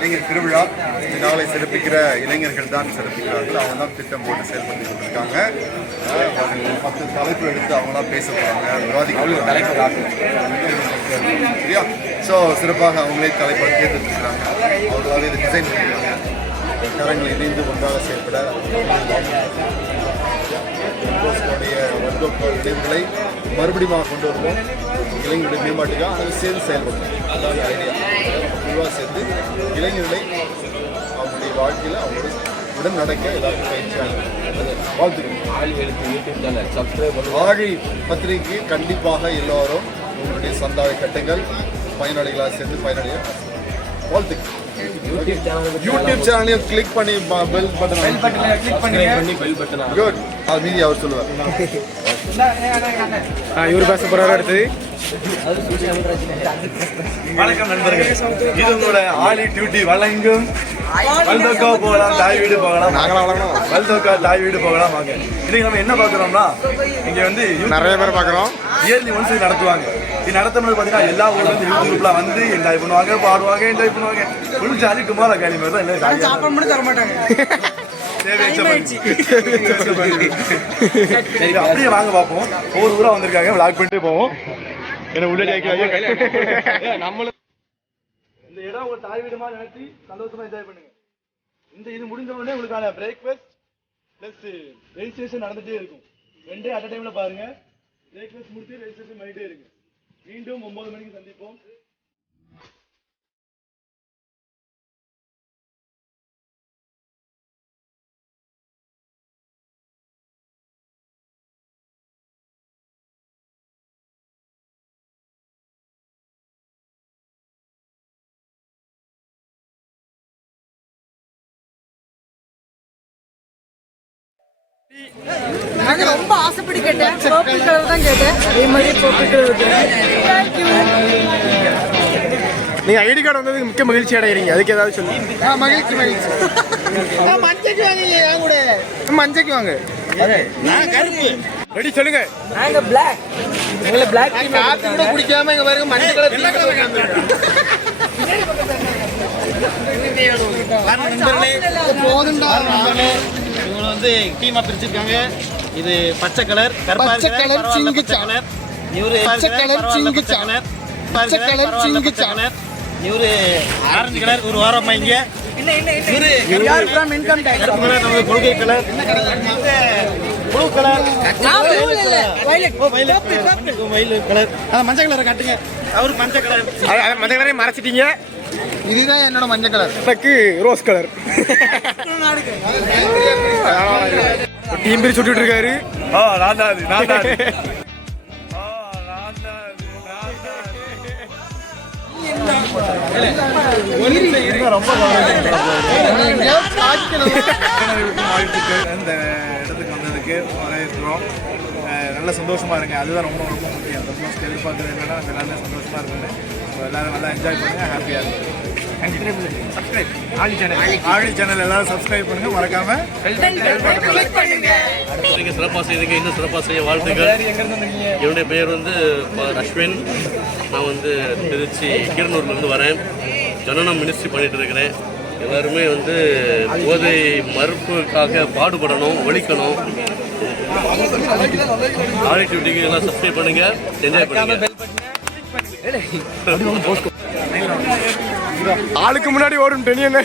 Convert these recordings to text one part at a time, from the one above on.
இளைஞர் திருவிழா இந்த நாளை சிறப்பிக்கிற இளைஞர்கள் தான் சிறப்பிக்கிறார்கள். அவங்க தான் திட்டம் போட்டு செயல்படுத்தி கொண்டிருக்காங்க. 10 தலைப்பு எடுத்து அவங்களாம் பேச போகிறாங்க, விவாதிக்கிறாங்க. சரியா? ஸோ சிறப்பாக அவங்களே தலைப்பாக தேர்ந்தெடுத்துக்கிறாங்க. அவங்களாவே இதை டிசைன் பண்ணிக்கிறாங்க. கரங்களை இணைந்து ஒன்றாக செயல்பட நினைவுகளை மறுபடியும் கொண்டு வருவோம். இளைஞர்களுடைய மேம்பாட்டுக்காக அதை சேர்ந்து செயல்படும். அதாவது ஐடியா குழுவாக சேர்ந்து இளைஞர்களை அவங்களுடைய வாழ்க்கையில் அவங்களோட உடன் நடக்க எல்லாருக்கும் பயிற்சியாக வாழ்த்துக்கள். ஆழி பத்திரிகைக்கு கண்டிப்பாக எல்லோரும் உங்களுடைய சந்தாவை கட்டுங்கள். பயனாளிகளாக சேர்ந்து பயனாளிகள் வாழ்த்துக்கள். யூடியூப் சேனலையும் கிளிக் பண்ணி பெல் பட்டன் கிளிக் பண்ணி குட். அது மீதி அவர் சொல்லுவார். இவர் பேச போறாரு. அடுத்தது வணக்கம் நண்பர்கள், இது உங்களோட ஆலி டியூட்டி வழங்கும் வல்தோக்கா போகலாம் தாய் வீடு போகலாம். நாங்களாம் வழங்கணும் வல்தோக்கா தாய் வீடு போகலாம். வாங்க, இன்னைக்கு நம்ம என்ன பார்க்குறோம்னா, இங்கே வந்து நிறைய பேர் பார்க்குறோம். இயர்லி ஒன்ஸ் இது நடத்துவாங்க. இது நடத்தும்போது பார்த்தீங்கன்னா எல்லா ஊர்ல இருந்து யூத் குரூப்லாம் வந்து என்ஜாய் பண்ணுவாங்க, பாடுவாங்க, என்ஜாய் பண்ணுவாங்க. ஃபுல் ஜாலி டுமாரோ கேலி மாதிரி தான் எல்லாம் சாப்பாடு மட்டும் தர மாட்டாங்க. அப்படியே வாங்க பார்ப்போம். ஒவ்வொரு ஊரா வந்திருக்காங்க, விளாக் பண்ணிட்டு போவோம். என்ன உள்ளே நம்மளும் இந்த இடம் ஒரு தாய் வீடுமா நினைச்சு சந்தோஷமா என்ஜாய் பண்ணுங்க. இந்த இது முடிஞ்ச உடனே உங்களுக்கான பிரேக்ஃபாஸ்ட் பிளஸ் ரெஜிஸ்ட்ரேஷன் நடந்துட்டே இருக்கும். 2 அட் அ டைம்ல பாருங்க. பிரேக்ஃபாஸ்ட் முடிச்சு ரெஜிஸ்ட்ரேஷன் பண்ணிட்டே இருக்கு. மீண்டும் 9 மணிக்கு சந்திப்போம். நான் ரொம்ப ஆசைப்பட்டு கேட்டேன். பர்பிள் கலர் தான் கேட்டேன். அதே மாதிரி பர்பிள் கலர் வைக்கிறேன். நீங்க ஐடி கார்டு வந்ததுக்கு மிக்க மகிழ்ச்சி அடைகிறீங்க. அதுக்கு ஏதாவது சொல்லுங்க. மகிழ்ச்சி மஞ்சக்கு வாங்க. என் கூட மஞ்சக்கு வாங்க. கருப்பு ரெடி சொல்லுங்க. நாங்க பிளாக். எங்களை பிளாக் காத்து கூட குடிக்காம இங்க பாருங்க மஞ்சள் கலர் போதுண்டா. இவங்க வந்து டீமா பிரிச்சிருக்காங்க. இது பச்சை கலர், பச்சை கலர் சிங்கு கலர், இவரு பச்சை கலர் சிங்கு கலர், பச்சை கலர் சிங்கு கலர், இவரு ஆரஞ்சு கலர். ஒரு வாரமா இங்க யார் ஃப்ரம் இன்கம் டாக்ஸ். நம்ம கொள்கை colour, blue colour, violet colour. மஞ்சள் கலரை காட்டுங்க. அவரு மஞ்சள் கலர். மஞ்சள் கலரை மறைச்சிட்டீங்க. இதுதான் என்னோட மஞ்சள் கலர். எனக்கு ரோஸ் கலர். டீம் பிரிச்சு விட்டுட்டு இருக்காரு. இந்த இடத்துக்கு வந்ததுக்கு வரவேற்கிறோம். நல்ல சந்தோஷமா இருங்க. அதுதான் ரொம்ப ரொம்ப முக்கியம். சந்தோஷத்தை எதிர்பார்க்கறது என்னன்னா நம்ம எல்லாருமே சந்தோஷமா இருக்குன்னு. எல்லாரும் நல்லா என்ஜாய் பண்ணுங்க, ஹாப்பியா இருக்கும். சப்ஸ்கிரைப் ஆழி சேனல் எல்லாரும் சப்ஸ்கிரைப் பண்ணுங்க, மறக்காம சிறப்பாக செய்யுங்க. இன்னும் சிறப்பாக செய்ய வாழ்த்துக்கள். என்னுடைய பெயர் வந்து அஸ்வின். நான் வந்து திருச்சி கீரனூர்லேருந்து வரேன். ஜனனம் மினிஸ்ட்ரி பண்ணிட்டு இருக்கிறேன். எல்லாருமே வந்து போதை மறுப்புக்காக பாடுபடணும், ஒழிக்கணும். ஆழி டியூட்டிக்கு எல்லாம் சப்ஸ்கிரைப் பண்ணுங்க, என்ஜாய் பண்ணுங்க. ஆளுக்கு முன்னாடி ஓடும் டெனியன்.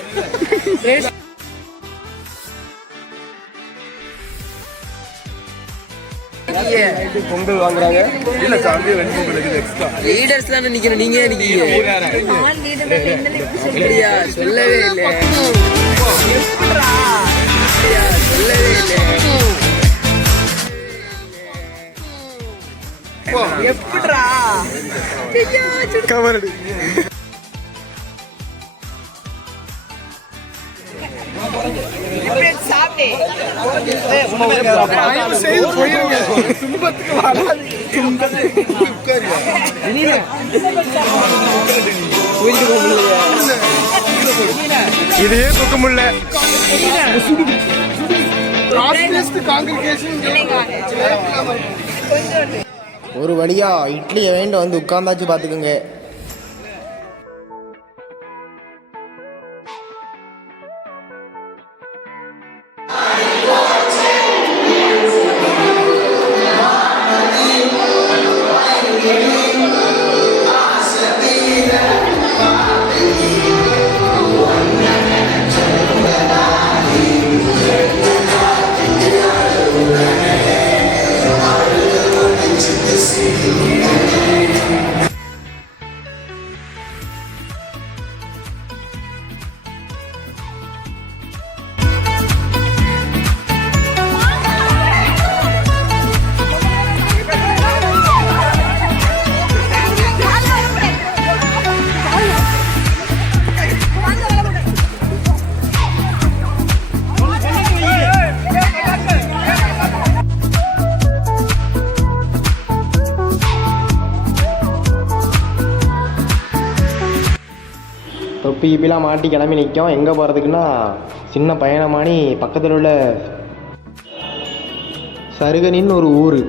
பொங்கல் வாங்குறாங்க. இல்ல சாந்தி வெண்பொங்கலுக்கு எக்ஸ்ட்ரா லீடர்ஸ் தானே நிக்கிறோம். நீங்க நிக்கிறீங்க. சொல்லவே இல்லை. சொல்லவே இல்லை. எப்படிடா கவர்டு இதே தூக்க முடியல. ஒரு வழியா இட்லியை வேண்ட வந்து உட்கார்ந்தாச்சு பார்த்துக்கோங்க. தொப்பி இப்பெல்லாம் மாட்டி கிளம்பி நிற்கும். எங்கே போகிறதுக்குன்னா சின்ன பயணமானி பக்கத்தில் உள்ள சருகனின்னு ஒரு ஊர்.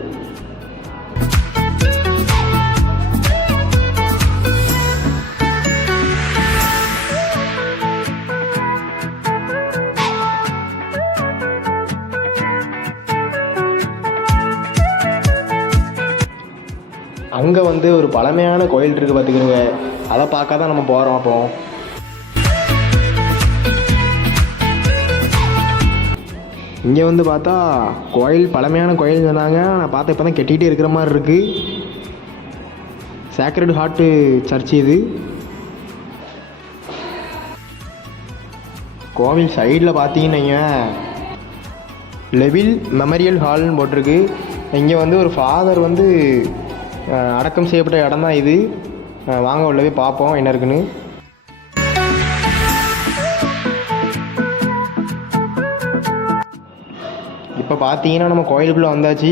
அங்கே வந்து ஒரு பழமையான கோயில் இருக்குது பார்த்துக்கிறோங்க. அதை பார்க்க தான் நம்ம போகிறோம். அப்போ இங்கே வந்து பார்த்தா கோயில் பழமையான கோயில் சொன்னாங்க. நான் பார்த்த இப்போ தான் கெட்டிகிட்டே இருக்கிற மாதிரி இருக்குது. சேக்ரட் ஹார்ட்டு சர்ச் இது. கோவில் சைடில் பார்த்தீங்கன்னா லெவில் மெமரியல் ஹால்னு போட்டிருக்கு. இங்கே வந்து ஒரு ஃபாதர் வந்து அடக்கம் செய்யப்பட்ட இடம் தான் இது. வாங்க உள்ள போய் பார்ப்போம் என்ன இருக்குன்னு. இப்போ பார்த்தீங்கன்னா நம்ம கோயிலுக்குள்ளே வந்தாச்சு.